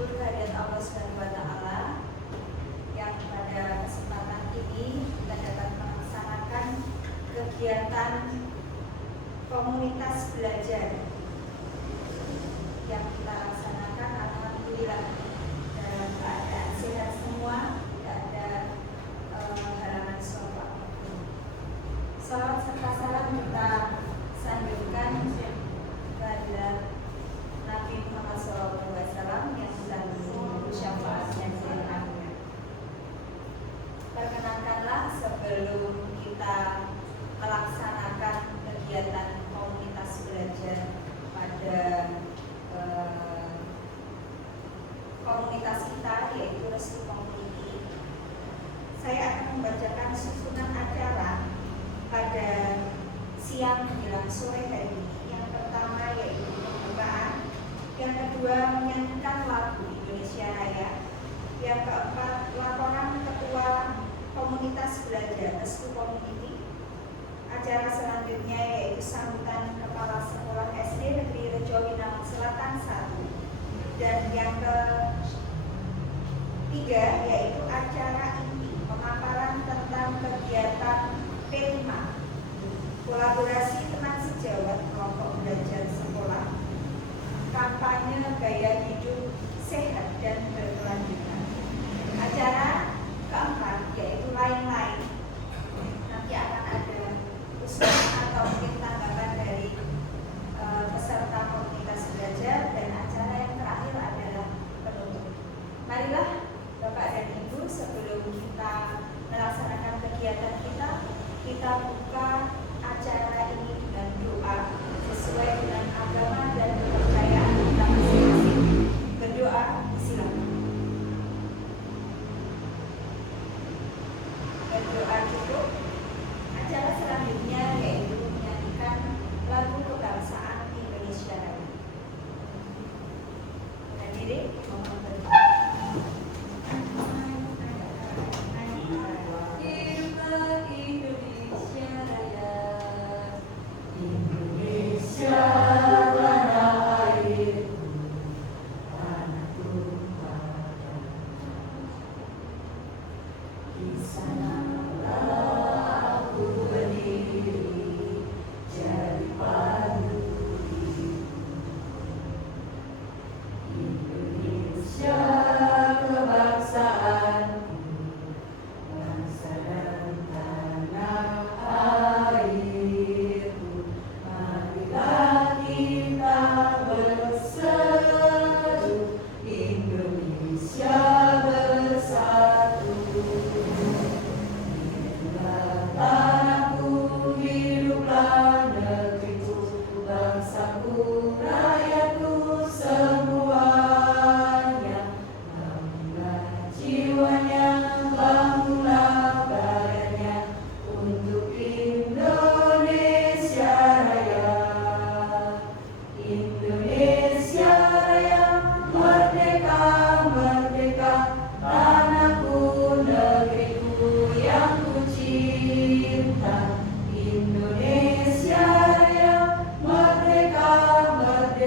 syukur kehadirat Allah Subhanahu wa Ta'ala yang pada kesempatan ini kita dapat melaksanakan kegiatan komunitas belajar yang kita laksanakan. Alhamdulillah dalam keadaan sehat semua, tidak ada halangan suatu apapun. Salawat serta salam kita sanjungkan kehadirat Nabi Muhammad SAW yang selalu syafaatnya selalu. Perkenankanlah sebelum kita melaksanakan kegiatan komunitas belajar pada komunitas kita, yaitu Restu Community, saya akan membacakan susunan acara pada siang menjelang sore hari ini. Yang pertama yaitu pembukaan, yang kedua menyanyikan lagu Indonesia Raya, yang keempat laporan ketua komunitas belajar Restu Community. Acara selanjutnya yaitu sambutan kepala sekolah SD Negeri Rejo Winangun Selatan 1, dan yang ketiga yaitu acara inti pemaparan tentang kegiatan P5 kolaborasi teman sejawat kelompok belajar sekolah, kampanye gaya hidup sehat dan berkelanjutan. Acara keempat yaitu lain-lain, nanti akan ada usulan atau mungkin tanggapan dari peserta komunitas belajar, dan acara yang terakhir adalah penutup. Marilah Bapak dan Ibu, sebelum kita melaksanakan kegiatan kita buka acara ini dengan doa sesuai dengan agama dan kepercayaan kita masing-masing. Berdoa, silakan. Berdoa cukup. Acara selanjutnya yaitu menyanyikan lagu kebangsaan Indonesia Raya. Dan diri mohon berdoa. Indonesia Raya, merdeka, merdeka.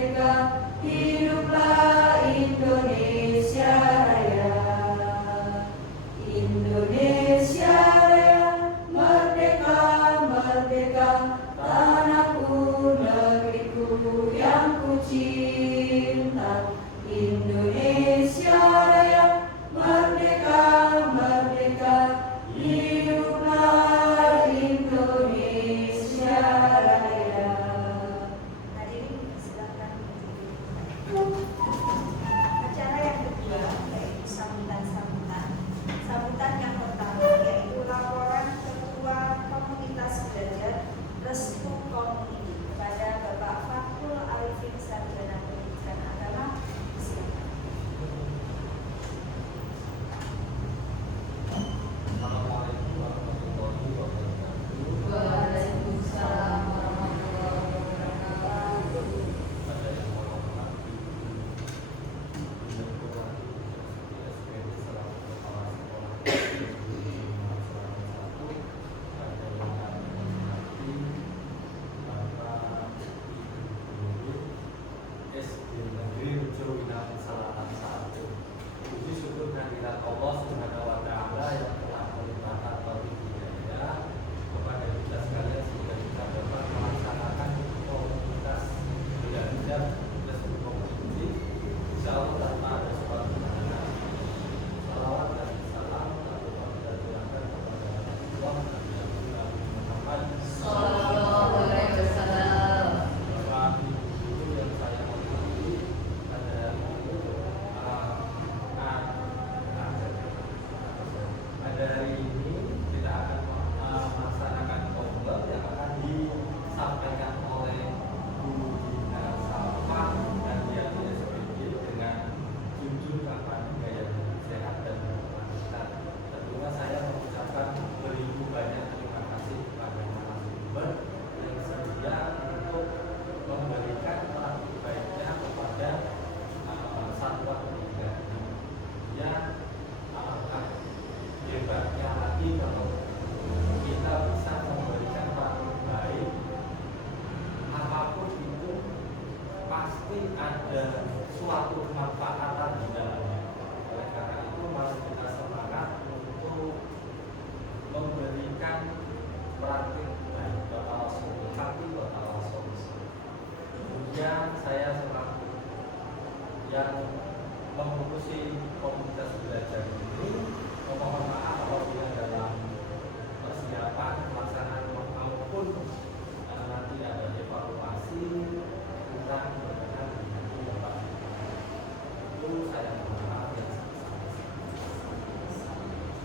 ada suatu kemanfaatan di dalamnya. Oleh karena itu mari kita semangat untuk memberikan praktik baik total solusi total solusi. Kemudian saya selaku yang mengurusi komunitas belajar ini memohon maaf apabila dalam persiapan pelaksanaan maupun nanti ada evaluasi kurang berkenan dengan Bapak. Itu saya mohon maaf yang sebesar-besarnya.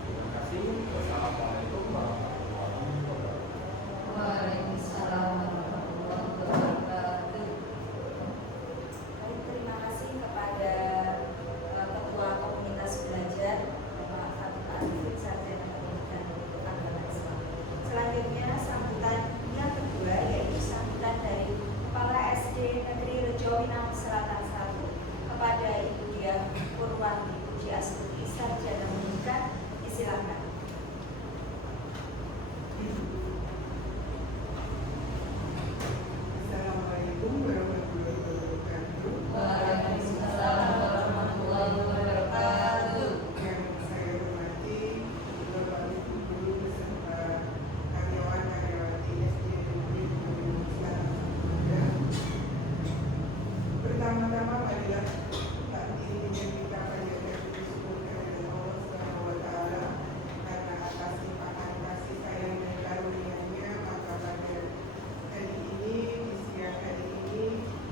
Terima kasih. Wassalamualaikum warahmatullahi wabarakatuh. Waalaikumsalam warahmatullahi wabarakatuh. Baik, terima kasih kepada Ketua Komunitas Belajar Bapak Fatul Arifin, Sarjana Pendidikan Agama Islam. Selanjutnya sambutan yang kedua yaitu sambutan dari Kepala SD Negeri Rejowinangun Selatan 1 kepada Ibu Diah Purwanti Puji Astuti, Sarjana Pendidikan. Silakan. Assalamualaikum warahmatullahi wabarakatuh. Waalaikumsalam warahmatullahi wabarakatuh. Yang saya hormati Bapak Ibu guru beserta karyawan-karyawati SD Negeri Rejowinangun Selatan. Pertama-tama marilah takdir yang kita panjatkan bersyukur kepada Allah Subhanahu wa Ta'ala karena atas limpahan kasih sayang dan karunia-Nya, maka pada hari ini, di siang hari ini,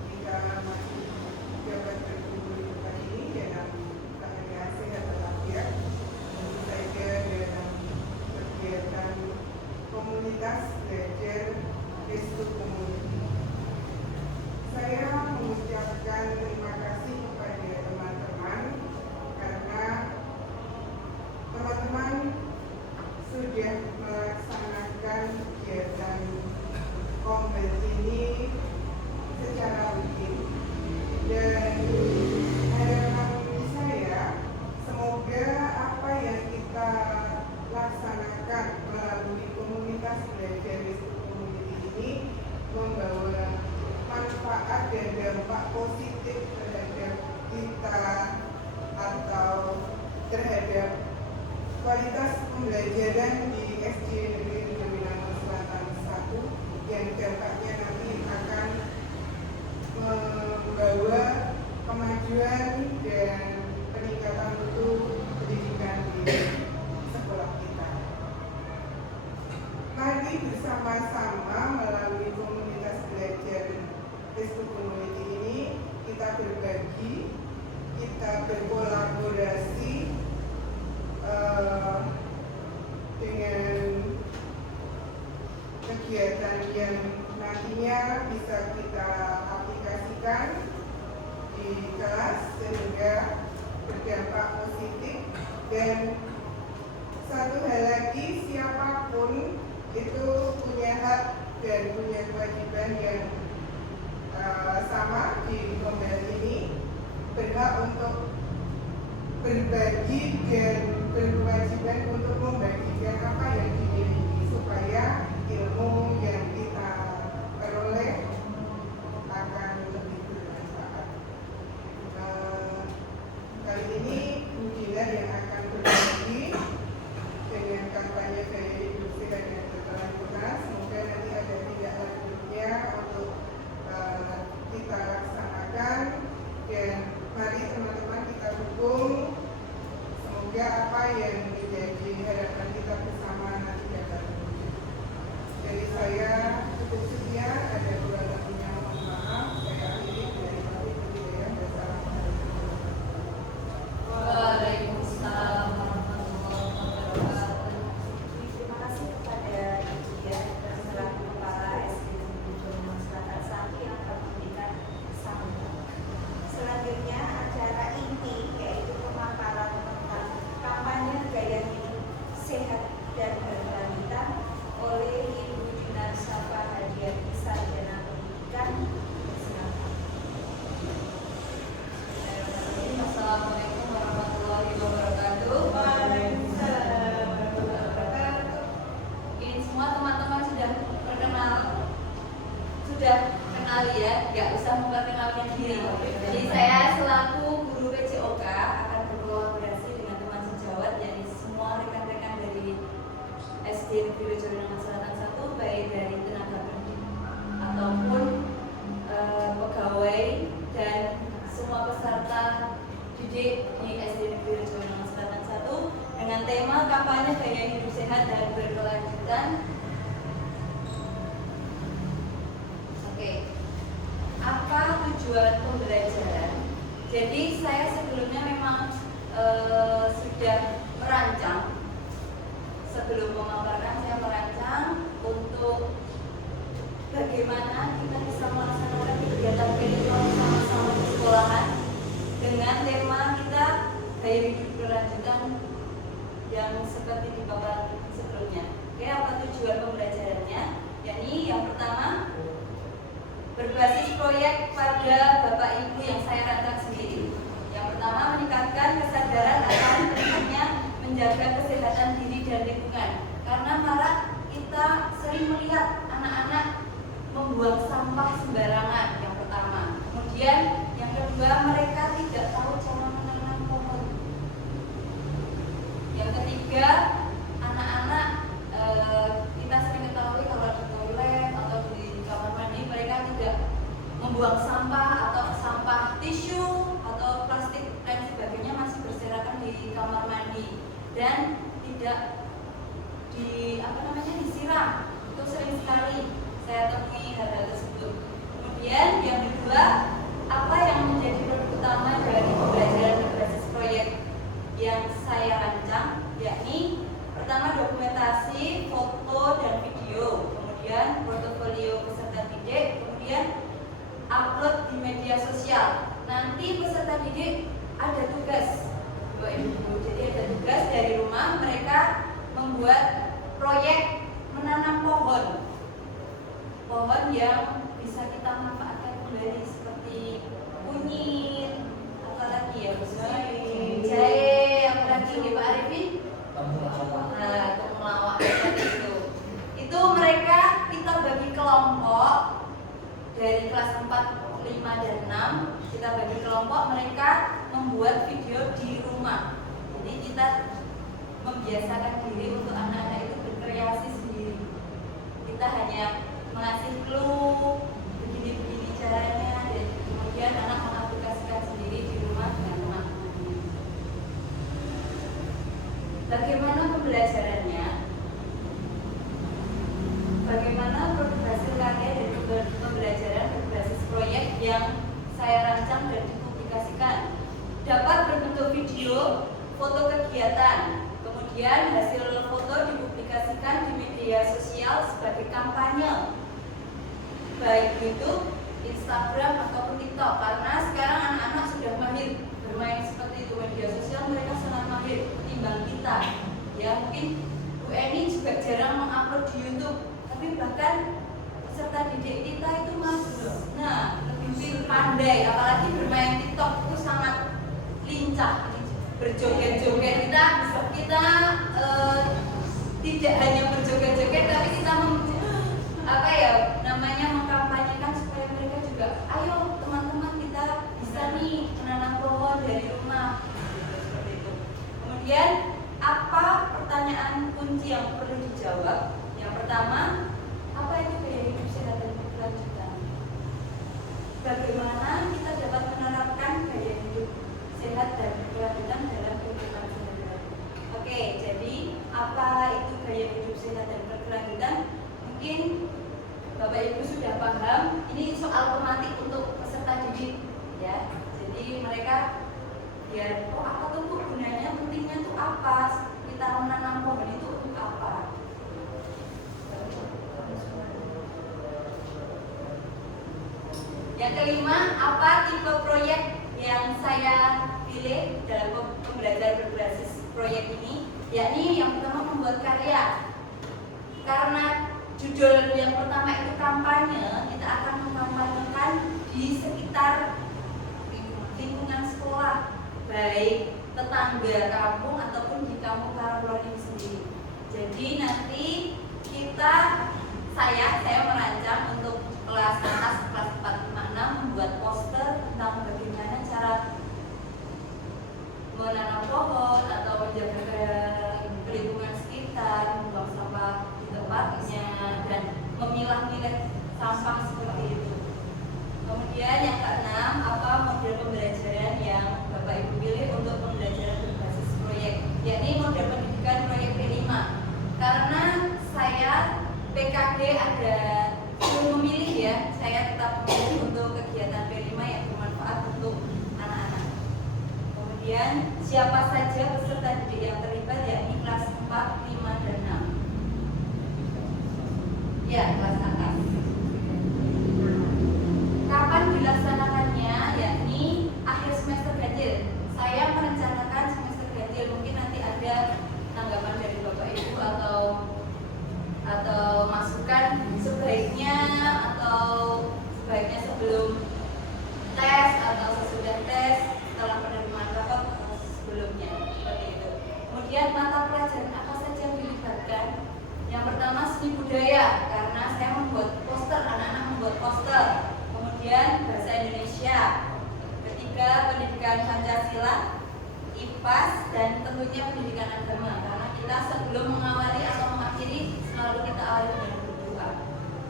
kita masih dapat berkumpul di tempat ini dalam keadaan sehat walafiat. Tentu saja dalam kegiatan komunitas belajar Restu Community. Saya mengucapkan terima kasih kepada teman-teman karena teman-teman sudah melaksanakan kegiatan Kombes ini secara rutin, dan harapan saya semoga apa yang kita laksanakan melalui komunitas belajar Restu Community ini membawa manfaat dan dampak positif terhadap kita atau terhadap kualitas pembelajaran di SD Negeri Rejowinangun Selatan 1 yang dampaknya nanti akan membawa kemajuan dan peningkatan mutu pendidikan di sekolah kita. Mari bersama-sama melalui komunitas belajar Restu Community ini kita berbagi, kita berkolaborasi dengan kegiatan yang nantinya bisa kita aplikasikan di kelas sehingga berdampak positif. Dan satu hal lagi, siapapun itu punya hak dan punya kewajiban yang sama di Kombes ini, berhak untuk berbagi dan berkewajiban untuk membagikan apa yang dimiliki supaya ilmu yang kita peroleh akan lebih bermanfaat. Kali ini Bu Dinar yang akan berbagi dengan kampanye gaya hidup sehat dan berkelanjutan. Semoga nanti ada tindak lanjutnya untuk kita laksanakan, dan mari teman-teman kita dukung. Semoga apa yang menjadi harapan kita bersama nanti dapat terwujud. Dari saya cukup sekian, ada kurang lebihnya mohon maaf. Saya akhiri dari Bapak Ibu Hidayah. Wassalamualaikum. Waalaikumsalam warahmatullahi wabarakatuh. Terima kasih kepada Ibu Diah selaku Kepala SD Negeri Rejowinangun Selatan 1 yang telah memberikan sambutan. Selanjutnya acara inti yaitu pemaparan tentang kampanye gaya tujuan pembelajaran. Jadi saya sebelumnya memang sudah merancang. Sebelum memaparkan, saya merancang untuk bagaimana kita bisa melaksanakan kegiatan kehidupan sama-sama di sekolahan dengan tema kita gaya hidup berkelanjutan yang seperti di paparan sebelumnya. Oke, apa tujuan pembelajarannya? Yakni yang pertama, berbasis proyek pada Bapak Ibu yang saya rancang sendiri. Yang pertama, meningkatkan kesadaran akan pentingnya menjaga kesehatan diri dan lingkungan. Karena malah kita sering melihat anak-anak membuang sampah sembarangan, yang pertama. Kemudian yang kedua, mereka tidak tahu cara menanam pohon. Yang ketiga, anak-anak kita sering ketahui kalau di toilet atau di kamar mandi mereka tidak membuang sampah atau sampah tisu atau plastik dan sebagainya masih berserakan di kamar mandi dan tidak disiram. Itu sering sekali saya temui hal-hal tersebut. Kemudian yang kedua, apa yang menjadi produk utama dari pembelajaran berbasis proyek yang saya rancang, yakni pertama dokumentasi, foto dan video, kemudian portofolio peserta didik, kemudian upload di media sosial. Nanti peserta didik ada tugas, jadi ada tugas dari rumah mereka membuat proyek menanam pohon yang bisa kita manfaatkan kembali seperti kunyit, apalagi ya, jahe, apalagi nih Pak Arifin, temulawak seperti itu. Itu mereka kita bagi kelompok dari kelas 4, 5 dan 6. Kita bagi kelompok, mereka membuat video di rumah. Jadi kita membiasakan diri untuk anak-anak itu berkreasi sendiri. Kita hanya mengasih clue begini-begini caranya, dan kemudian anak mengaplikasikan sendiri di rumah dengan teman-temannya. Bagaimana pembelajarannya? Bagaimana produk hasil karya dari pembelajaran berbasis proyek yang saya rancang dan dipublikasikan? Dapat berbentuk video, foto kegiatan, kemudian hasil foto dipublikasikan di media sosial sebagai kampanye, baik YouTube, Instagram ataupun TikTok. Karena sekarang anak-anak sudah mahir bermain seperti itu, media sosial mereka sangat mahir ketimbang kita. Ya mungkin Bu Eni juga jarang mengupload di YouTube, tapi bahkan peserta didik kita itu lebih pandai, apalagi bermain TikTok itu sangat lincah, berjoget-joget. Kita tidak hanya berjoget-joget, tapi kita mengkampanyekan supaya mereka juga, ayo teman-teman kita bisa nih menanam pohon dari rumah. Seperti itu. Kemudian apa pertanyaan kunci yang perlu dijawab? Yang pertama, apa itu gaya hidup sehat dan berkelanjutan? Bagaimana kita dapat menerapkan gaya hidup sehat dan berkelanjutan dalam kehidupan sehari-hari? Oke, jadi apa itu gaya hidup sehat dan berkelanjutan? Mungkin Bapak Ibu sudah paham. Ini soal tematik untuk peserta didik, ya. Jadi mereka biar apa tuh Bu, gunanya, pentingnya tuh apa? Kita menanam pohon itu untuk apa? Yang kelima, apa tipe proyek yang saya pilih dalam pembelajaran berbasis proyek ini? Yakni yang pertama, membuat karya. Karena judul yang pertama itu kampanye, kita akan mengkampanyekan di sekitar lingkungan sekolah, baik tetangga kampung ataupun di kampung Karanglearning sendiri. Jadi nanti saya merancang untuk kelas atas, kelas 4, 5, 6 membuat poster tentang bagaimana cara menanam pohon atau menjaga lingkungan sekitar, membuang sampah di tempatnya dan memilah-milah sampah seperti itu. Kemudian yang keenam, apa model pembelajaran yang Bapak Ibu pilih untuk pembelajaran berbasis proyek, yakni model pendidikan proyek P5. Karena saya PKD ada memilih, ya, saya tetap memilih untuk kegiatan P5 yang Kemudian siapa saja peserta didik yang terlibat, yakni kelas 4, 5, dan 6. Ya, kelas atas. Kapan dilaksanakannya? Yakni akhir semester ganjil. Saya merencanakan semester ganjil. Mungkin nanti ada tanggapan dari Bapak Ibu atau masukan sebaiknya sebelum tes atau sesudah tes, setelah penerimaan rapot atau sebelumnya, seperti itu. Kemudian mata pelajaran apa saja yang dilibatkan? Yang pertama seni budaya, karena saya membuat poster, anak-anak membuat poster. Kemudian bahasa Indonesia. Ketiga, pendidikan Pancasila, IPAS, dan tentunya pendidikan agama, karena kita sebelum mengawali atau mengakhiri selalu kita awali dengan berdoa.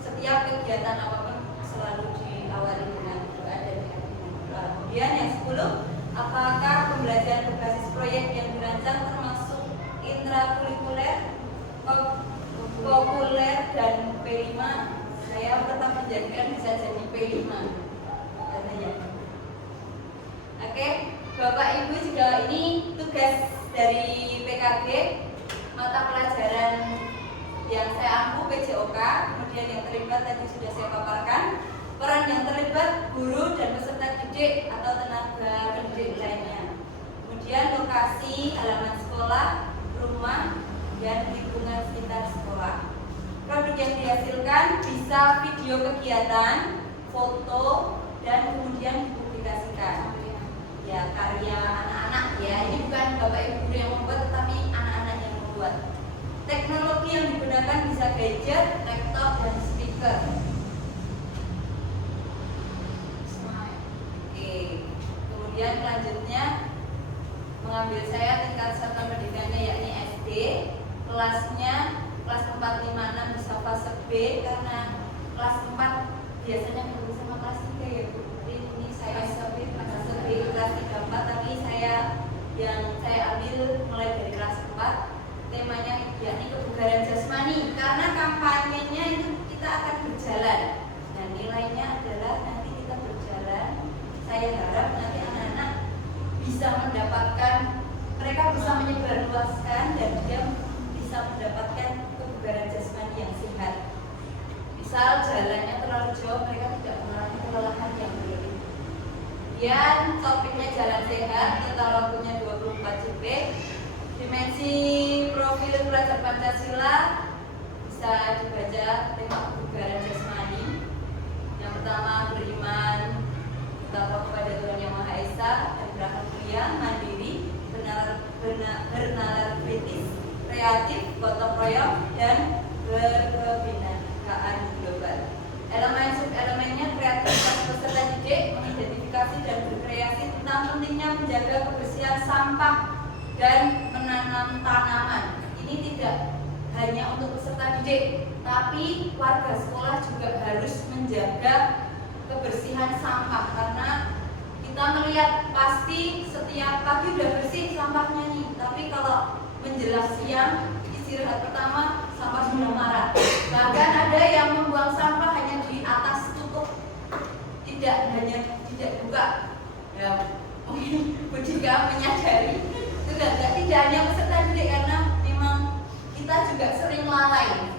Setiap kegiatan apapun selalu diawali dengan doa dan diakhiri dengan doa. Kemudian yang 10, apakah pembelajaran berbasis proyek yang dirancang termasuk intrakurikuler, populer, dan P5? Saya tetap menjadikan bisa jadi P5 katanya. Oke, Bapak Ibu juga ini tugas dari PKG, mata pelajaran yang saya ampu PJOK. Kemudian yang terlibat tadi sudah saya paparkan. Peran yang terlibat guru dan peserta didik atau tenaga pendidik lainnya. Kemudian lokasi, halaman sekolah, rumah, dan lingkungan sekitar sekolah. Produk yang dihasilkan bisa video kegiatan, foto, dan kemudian dipublikasikan. Ya, karya anak-anak ya. Ini bukan Bapak Ibu guru yang membuat, tetapi anak-anak yang membuat. Teknologi yang digunakan bisa gadget, laptop, dan speaker. Oke. Kemudian selanjutnya mengambil saya tingkat satuan pendidikannya yakni SD. Kelasnya kelas 4, 5, 6 bisa fase B, karena kelas 4 biasanya ketemu sama kelas 3 ya Bu. Ini saya fase B, kelas 3, 4, tapi yang saya ambil mulai dari kelas 4. Temanya yakni kebugaran jasmani, karena kampanyenya itu kita akan berjalan dan nilainya adalah nanti kita berjalan. Saya harap nanti anak-anak bisa mendapatkan, mereka bisa menyebarluaskan dan dia bisa mendapatkan kebugaran jasmani yang sehat. Misal jalannya terlalu jauh, mereka tidak mengalami kelelahan yang berlebih. Kemudian topiknya jalan sehat, kita waktunya 24 JP. Dimensi profil pelajar Pancasila bisa dibaca tema kebugaran jasmani. Yang pertama, beriman kepada Tuhan Yang Maha Esa dan berakal mulia, mandiri, bernalar kritis, kreatif, gotong royong, dan berkebinekaan global. Elemen sub-elemennya kreativitas peserta didik, mengidentifikasi dan berkreasi tentang pentingnya menjaga kebersihan sampah dan menanam tanaman. Ini tidak hanya untuk peserta didik, tapi warga sekolah juga harus menjaga kebersihan sampah, karena kita melihat pasti setiap pagi udah bersih sampahnya nih, tapi kalau menjelang siang istirahat pertama sampah sudah marah. Bahkan ada yang membuang sampah hanya di atas tutup, tidak buka. Ya, mungkin Bu Dika menyadari itu tidak hanya peserta didik, karena memang kita juga sering lalai.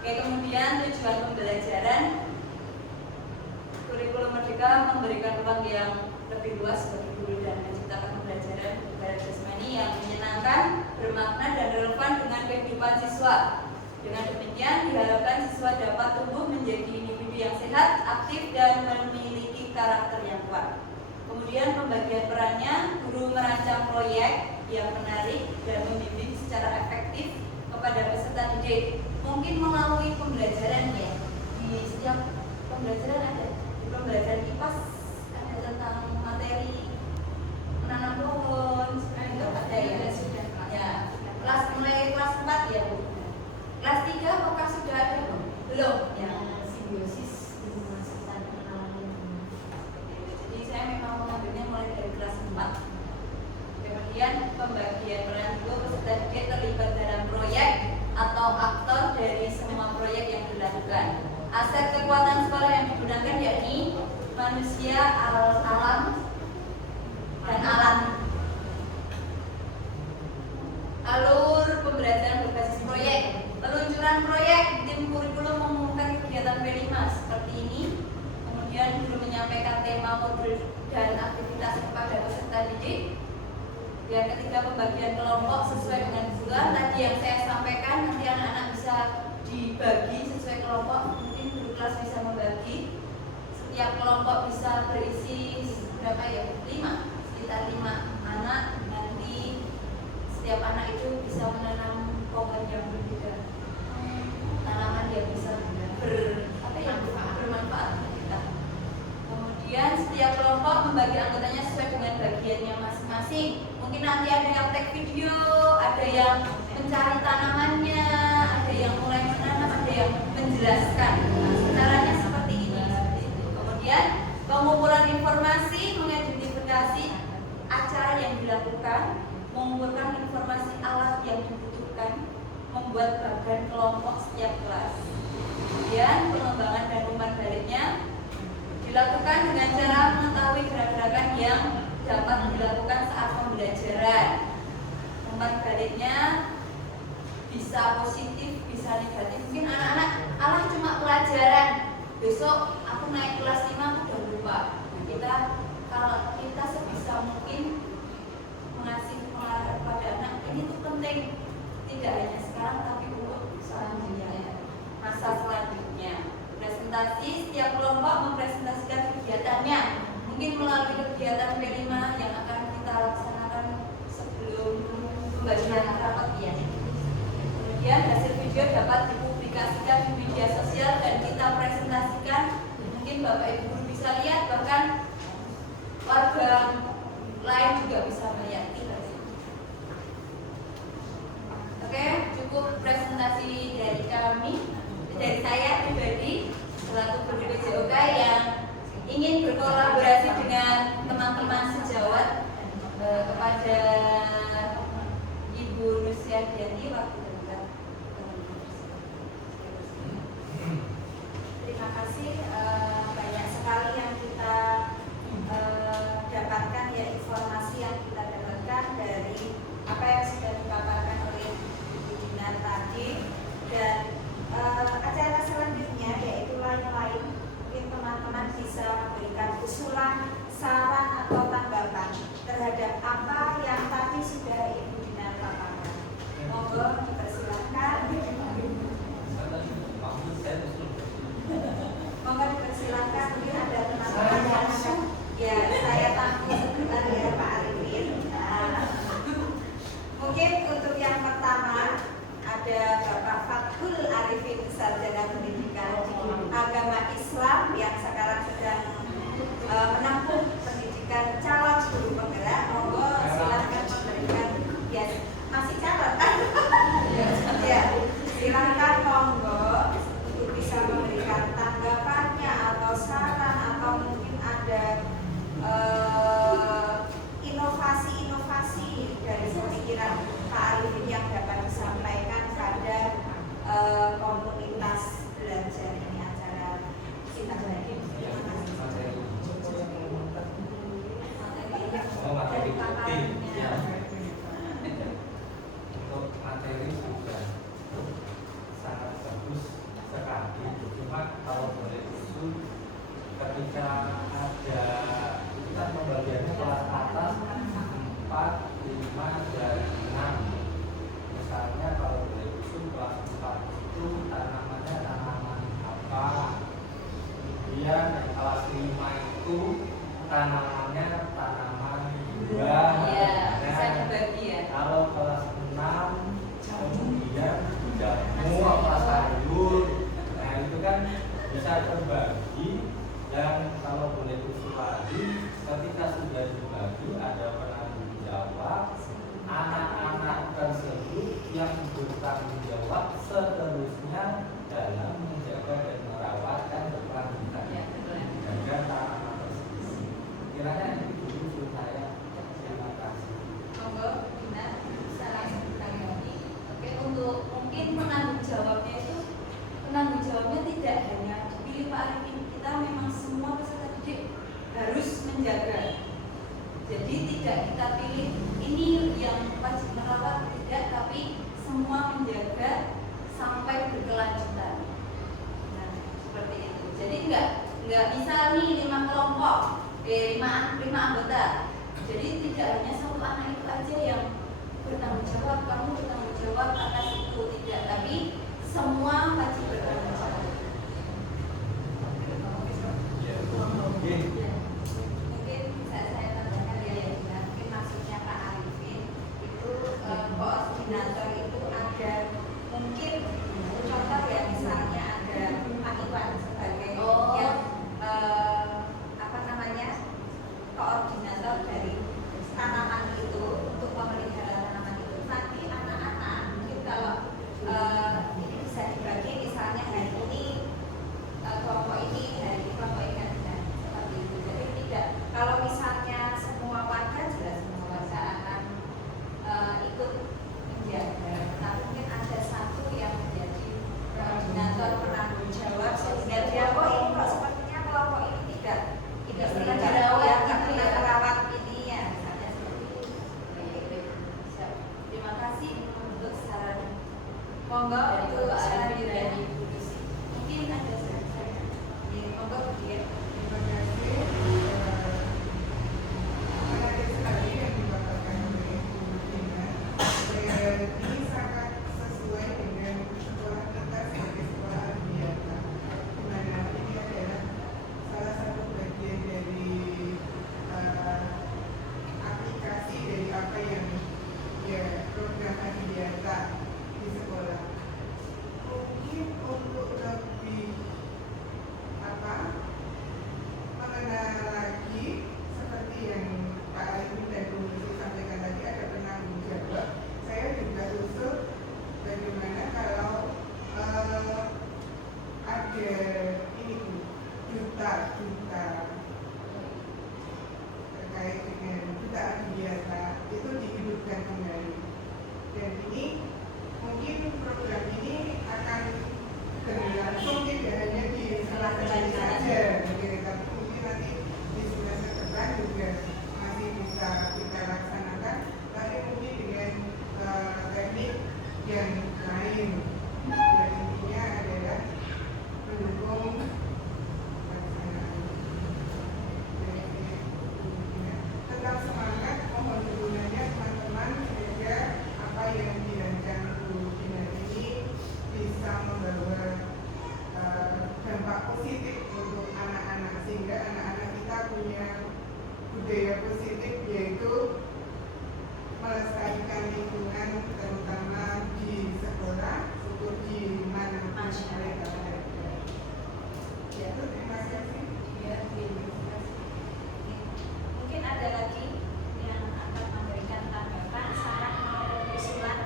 Oke, kemudian tujuan pembelajaran. Kurikulum Merdeka memberikan ruang yang lebih luas bagi guru dan menciptakan pembelajaran kebugaran jasmani yang menyenangkan, bermakna, dan relevan dengan kehidupan siswa. Dengan demikian diharapkan siswa dapat tumbuh menjadi individu yang sehat, aktif, dan memiliki karakter yang kuat. Kemudian pembagian perannya, guru merancang proyek yang menarik dan membimbing secara efektif kepada peserta didik. Mungkin melalui pembelajaran ya, di setiap pembelajaran ada. Pembelajaran IPAS ada tentang materi menanam pohon, itu ada ya, sudah ya. Mulai kelas 4 ya Bu. Kelas 3 apakah sudah ada belum? Yang simbiosis hubungan sekitar pengenalan. Jadi saya memang mengambilnya mulai dari kelas 4. Kemudian pembagian peran guru peserta didik terlibat dalam proyek atau aktor dari semua proyek yang dilakukan. Aset kekuatan sekolah yang digunakan yakni manusia, alam, dan alat. modul dan aktivitas kepada peserta didik. Yang ketiga, pembagian kelompok sesuai dengan kebutuhan. Tadi yang saya sampaikan, nanti anak-anak bisa dibagi sesuai kelompok. Mungkin guru kelas bisa membagi. Setiap kelompok bisa berisi berapa ya? 5, sekitar 5 anak. Nanti setiap anak itu bisa menanam pohon yang berbeda, tanaman yang bisa bermanfaat untuk kita. Kemudian setiap kelompok membagi anggotanya sesuai dengan bagiannya masing-masing. Mungkin nanti ada yang take video, ada yang mencari tanamannya, ada yang mulai menanam, ada yang menjelaskan. Nah, caranya seperti ini, seperti itu. Kemudian pengumpulan informasi, mengidentifikasi acara yang dilakukan, mengumpulkan informasi alat yang dibutuhkan, membuat bagan kelompok setiap kelas. Kemudian pengembangan dan umpan baliknya dilakukan dengan cara mengetahui gerakan-gerakan yang dapat dilakukan saat pembelajaran. Umpan baliknya bisa positif, bisa negatif. Mungkin anak-anak, alah cuma pelajaran, besok aku naik kelas 5 aku udah lupa. Nah, kalau kita sebisa mungkin mengasih pengarahan kepada anak, ini tuh penting, tidak hanya sekarang tapi untuk selanjutnya, masa selanjutnya. Presentasi, setiap kelompok mempresentasikan kegiatannya, mungkin melalui kegiatan P5 yang akan kita laksanakan sebelum pembagian rapat ya. Kemudian hasil video dapat dipublikasikan di media sosial dan kita presentasikan. Mungkin Bapak Ibu guru bisa lihat, bahkan warga lain juga bisa melihat. Oke, cukup presentasi dari kami, dari saya pribadi selaku guru PJOK yang ingin berkolaborasi dengan teman-teman sejawat kepada Ibu Nursiadianti waktu terdekat. Terima kasih, banyak sekali yang kita dapatkan, ya, informasi yang kita dapatkan dari apa yang sudah dipaparkan oleh Ibu Dinar tadi. Dan acara selanjutnya yaitu lain-lain, mungkin teman-teman bisa memberikan usulan, saran atau tanggapan terhadap apa yang tadi sudah Ibu Dinar paparkan. Monggo dipersilakan. Monggo dipersilakan, mungkin ada teman-teman yang ya saya tanggung sebentar ya Pak Arifin. Mungkin untuk yang pertama ada Bapak Fathul Arifin, Sarjana Pendidikan Agama Islam yang sekarang sedang menempuh pendidikan calon guru penggerak. Monggo silakan memberikan, ya masih calon kan? Ya, silakan monggo untuk bisa memberikan tanggapannya atau saran atau mungkin ada inovasi-inovasi dari pemikiran Pak Arifin yang dapat disampaikan pada komunitas belajar ini, acara kita tadi. Materi penting, ya. Untuk materi sudah sangat bagus sekali. Cuma kalau boleh usul, ketika ada kita pembagiannya kelas atas 4, 5, dan 6. Misalnya kalau boleh usul kelas 4 itu tanamannya tanaman apa, kemudian kelas 5 itu tanamannya tanaman buah. Ya, bisa dibagi ya. Kalau kelas 6 kemudian jamu apa sayur, nah itu kan bisa terbagi. Dan kalau boleh usul lagi, ketika sudah dibagi ada penanggung jawab, anak-anak tersebut yang bertanggung jawab seterusnya dalam menjaga dan merawat dan berkelanjutan jaga tanaman tersebut. Kiranya itu dulu usul saya. Terima kasih. Monggo, Dinar bisa langsung ditanggapi. Oke, untuk mungkin penanggung jawabnya tidak hanya dipilih Pak Arifin. Kita memang semua peserta didik harus menjaga. Jadi tidak kita pilih ini yang wajib merawat, tidak, tapi semua menjaga sampai berkelanjutan. Nah, seperti itu. Jadi enggak misal nih 5 kelompok, lima anggota. Jadi tidak hanya satu anak itu aja yang bertanggung jawab, kamu bertanggung jawab atas itu, tidak, tapi semua wajib bertanggung jawab. Mungkin bisa saya tambahkan ya, mungkin maksudnya Pak Arifin itu koordinator itu ada, mungkin contoh ya, misalnya ada Pak Iwan sebagai yang apa namanya, koordinator dari tanaman itu untuk memelihara tanaman itu. Nanti anak-anak mungkin kalau ini bisa dibagi, misalnya hari ini kelompok ini, hari ini kelompok ini, dan seperti itu. Jadi tidak, kalau misalnya semua warga, jelas semua warga akan ikut menjaga, nah mungkin ada satu yang menjadi koordinator penanggung jawab sehingga dia kok ini kok sepertinya kelompok ini tidak pernah dirawat, tidak pernah terawat ini ya, misalnya seperti itu. Terima kasih untuk saran. Monggo Dari untuk Bapak saran Arifin diri. dan Ibu Lucy. Mungkin ada saran saya. Ya, monggo dia. Terima kasih. Menarik sekali yang dibawakan oleh Ibu Tina. Ini sangat sesuai dengan sekolah kita sebagai sekolah biasa. Di mana ini adalah salah satu bagian dari aplikasi dari apa yang ya program biasa di sekolah. Mungkin untuk lebih mengenal lagi seperti yang Pak Arifin dan Bu Lucy sampaikan tadi, ada penanggung jawab. Saya juga usul bagaimana kalau ada ini Bu, duta terkait dengan duta biasa itu dihidupkan kembali. Dan ini mungkin program ini akan berlangsung tidak hanya di semester ini saja, tapi mungkin nanti di semester depan juga masih bisa kita laksanakan, tapi mungkin dengan teknik yang lain. Dan intinya adalah mendukung pelaksanaan. Tetap semangat, mohon dukungannya teman-teman sehingga apa yang dirancang Bu Tina ini bisa membawa dampak positif untuk anak-anak, sehingga anak-anak kita punya budaya positif, yaitu melestarikan lingkungan terutama di sekolah atau di mana mereka berada. Ya, terima kasih. Ya, terima kasih. Mungkin ada lagi yang akan memberikan tanggapan, saran maupun usulan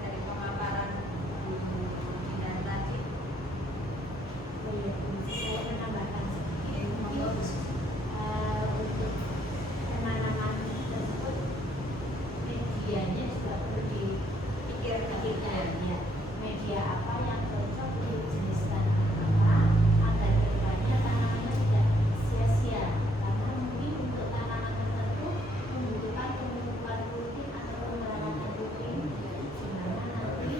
dari pemaparan Bu Dina tadi. Saya menambahkan sedikit, Monggo, Bu Susi. untuk tanaman tersebut medianya juga perlu dipikirkan ya. Media apa yang cocok untuk jenis tanaman apa agar kedepannya tanamannya tidak sia-sia, karena mungkin untuk tanaman tertentu membutuhkan pemupukan rutin atau perawatan rutin, di mana nanti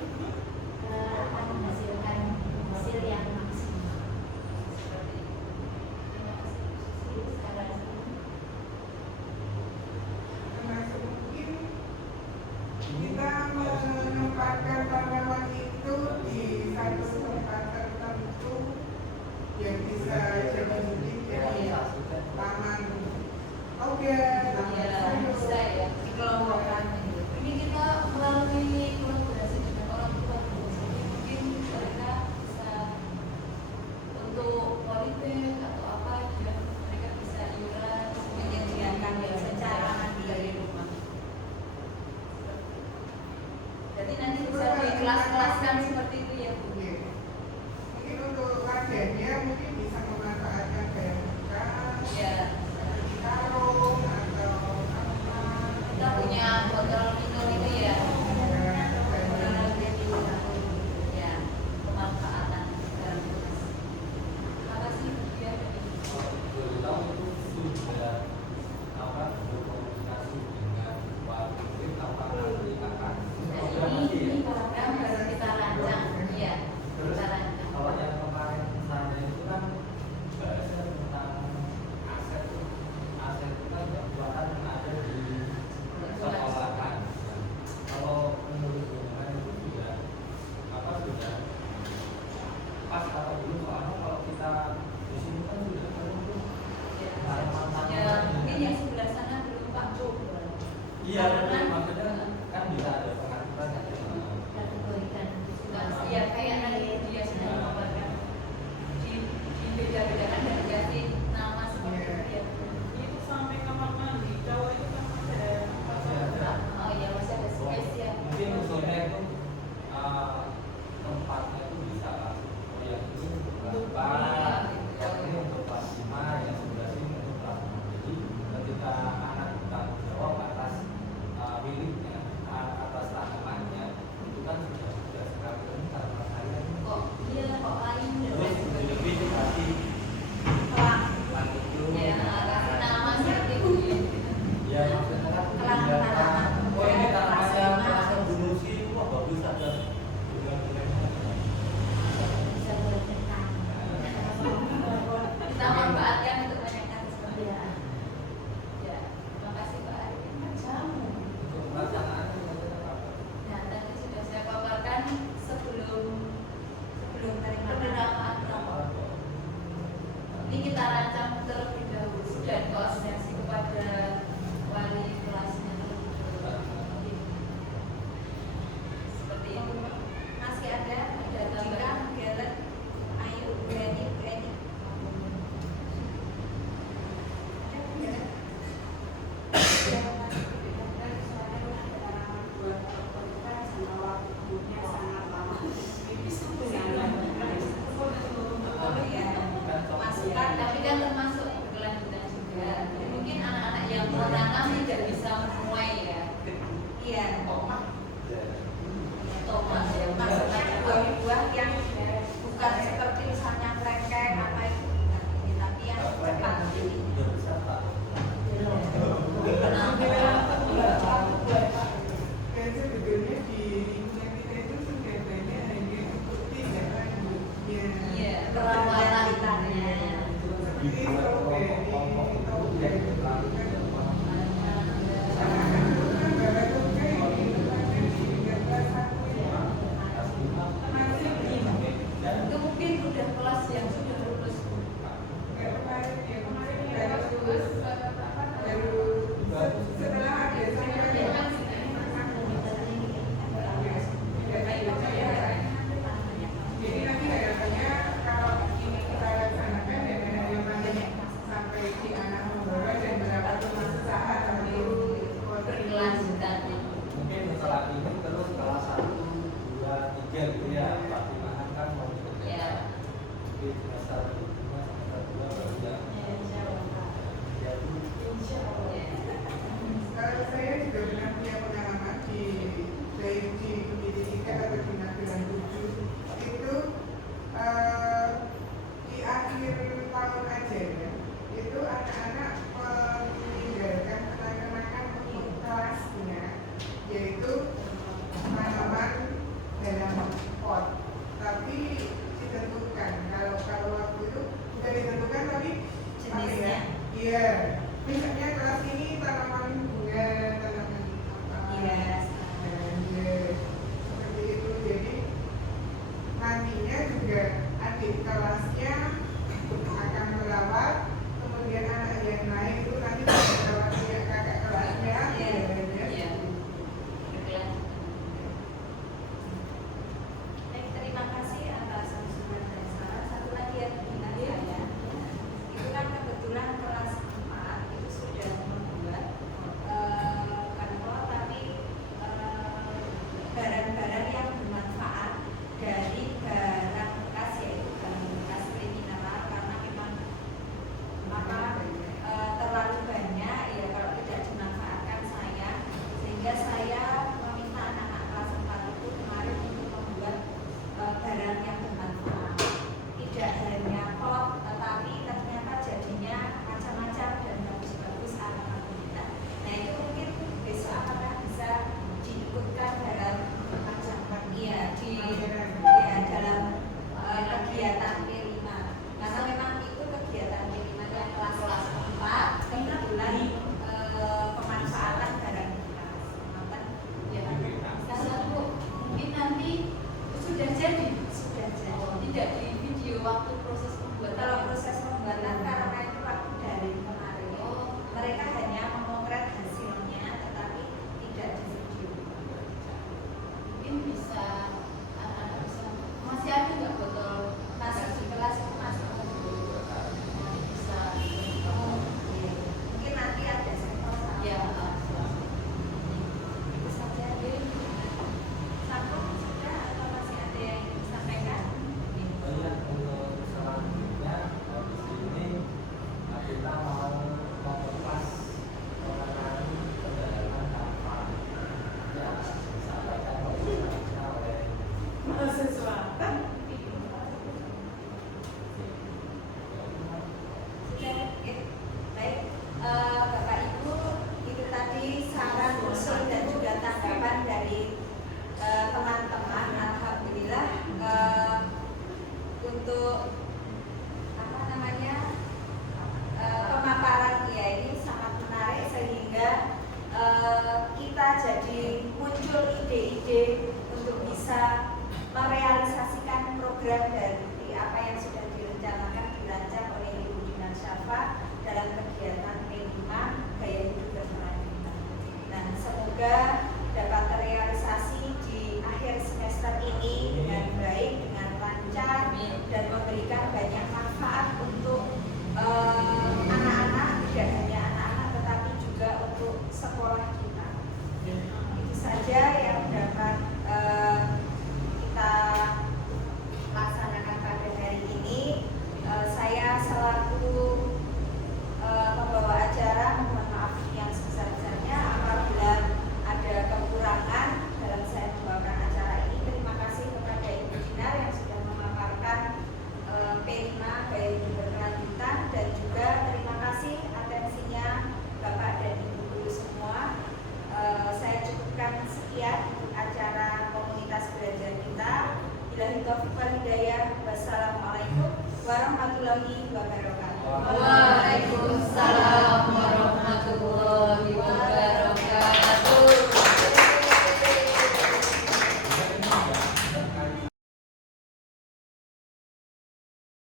akan menghasilkan hasil yang maksimal. Seperti itu. Terima kasih, Bu Susi. Saran Termasuk mungkin kita menempatkan tanaman itu di satu tempat tertentu yang bisa jadi mungkin jadi taman. Oke, taman ya, sayur. bisa ya, dikelompokkan. Ini kita melalui kolaborasi dengan orang tua, Bu. Jadi mungkin mereka bisa untuk politik atau apa ya, mereka bisa iuran menyediakan ya secara mandiri di rumah. Jadi nanti bisa dikelas-kelaskan seperti itu ya, Bu. Oke. Mungkin untuk wadahnya mungkin bisa memanfaatkan bahan bekas, Ya, seperti karung atau Iya, tapi maksudnya kan bisa ada pengaturan ya. kategorikan Ya kayak tadi dia sudah menggambarkan dibeda-bedakan dan dikasih nama seperti itu. Itu sampai kamar mandi, cowok itu kan ada Oh iya masih ada space ya. Mungkin usulnya itu tempatnya itu bisa oh ya ini untuk kelas 4, yang ini untuk kelas 5, yang sebelah sini untuk kelas 6. Jadi ketika anak bertanggung jawab atas miliknya, atas tanamannya, itu kan sudah sekali tanaman saya. Kok iya kok lain Terus lebih dikasih Kelang. itu. ya kasih nama seperti itu. Ya maksudnya kan Kelang biar tanaman. oh ini tanamannya Kelas merasa bunuh sih, wah bagus ada bunga-bunganya. bisa bertentang. Kita manfaatkan untuk banyak hal seperti Ya. ya. Terima kasih Pak Arifin Majamu. Untuk pelaksanaannya maksudnya apa? Nah tadi sudah saya paparkan sebelum terima penerimaan Apa rapor. kok? Ini kita rancang terlebih dahulu dan koordinasi kepada wali kelasnya terlebih dahulu. Seperti itu. masih ada Ada jika tambahan. Galen ayo ready Masukan, tapi kan termasuk berkelanjutan juga. Jadi mungkin anak-anak yang mau tanam tidak bisa menuai ya. iya Tomat Ya. ya. maksudnya buah-buah yang bukan seperti misalnya klengkeng apa itu bukan. Tapi yang cepat jadi Udah besar Pak. kayaknya sebetulnya di lingkungan kita itu sudah banyak yang seperti Iya, perawatan perawatannya. seperti strawberry, Itu mungkin udah kelas yang sudah lulus. setelah ada jadi nanti harapannya kalau ini kita laksanakan dan ada yang sampai di anak membawa dan berapa saat atau Berkelanjutan. Mungkin setelah ini terus kelas 1, 2, 3 gitu ya. Pertimbangan kan mau ikut Ya. Di semester 5, semester 2 baru ya. Ya, Kalau saya juga pernah punya pengalaman di pendidikan atau di Magelang 7 itu di akhir tahun aja ya, itu anak-anak meninggalkan kenang-kenangan untuk kelasnya, yaitu tanaman dalam pot, tapi ditentukan kalau waktu itu sudah ditentukan tapi apa ya? Jenisnya. Iya, misalnya kelas ini tanaman bunga, tanaman apa? Iya. Iya, seperti itu. Jadi nantinya juga adik kelasnya akan merawat, kemudian anak yang lain itu nanti merawat kakak kelasnya. Iya. Iya. Berkelanjutan. Baik, terima kasih atas usulan dan saran. Satu lagi yang diingat saya, itu kan kebetulan kelas 4 itu sudah membuat sekolah kita. Itu saja yang dapat